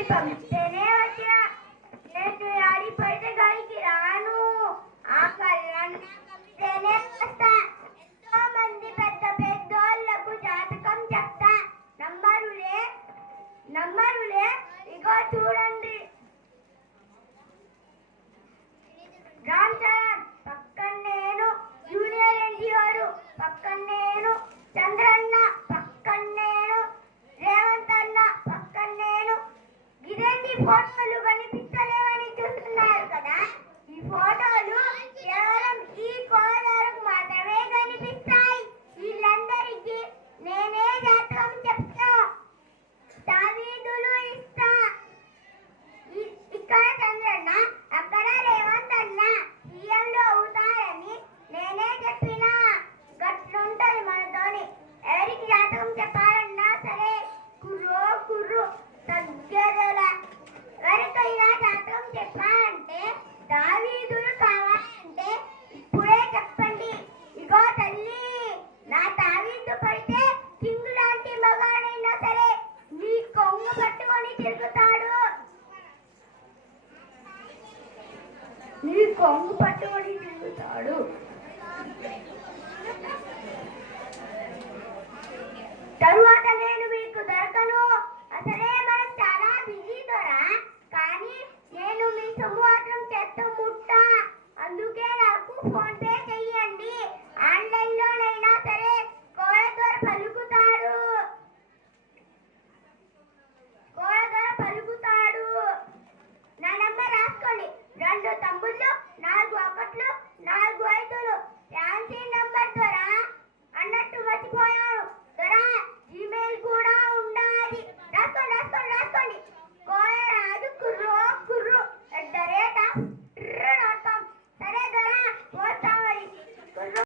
గాలి పంపితేనే వచ్చిన. నేను ఆడి పడితే గాలికి రాను. ఆ కళ్ళన్నా పంపితేనే వస్తా. ఎంతో మంది పెద్ద పెద్దోళ్లకు జాతకం చెప్తా. నమ్మరులే ఇగో చూడండి. రామ్ చరణ్ పక్కన నేను, జూనియర్ ఎన్టీఆర్ పక్కన నేను, చంద్రన్న పక్కన నేను, రేవంత్ అన్న పక్కన నేను. ఇదేంటి ఫోటోలు కనిపిస్తలేవని చూస్తున్నారు కదా. ఈ ఫోటోలు కేవలం ఈ కోదాలకు మాత్రమే కనిపిస్తాయి. వీళ్ళందరికీ నేనే జాతకం చెప్తా, తావీదులు ఇస్తా. ఇక్కడ చంద్రన్న, అక్కడ రేవంత్ అన్న సీఎంలు అవుతారని నేనే చెప్పినా. గట్లుంటది మనతోని. ఎవరికి జాతకం చెప్పాలన్నా సరే కుర్రు దగ్గరల. ఎవరికైనా జాతకం చెప్పాలంటే తావీదులు కావాలంటే ఇప్పుడే చెప్పండి. ఇగో తల్లి, నా తావీదు పడితే కింగ్ లాంటి మగాడైనా సరే నీ కొంగు పట్టుకొని తిరుగుతాడు. తరువాత నేను మీకు దొరకను. అసలే మనం చాలా బిజీ దొరా. కానీ నేను మీ సొమ్ము మాత్రం చేస్తూ ముట్టా. అందుకే నాకు ఫోన్ పే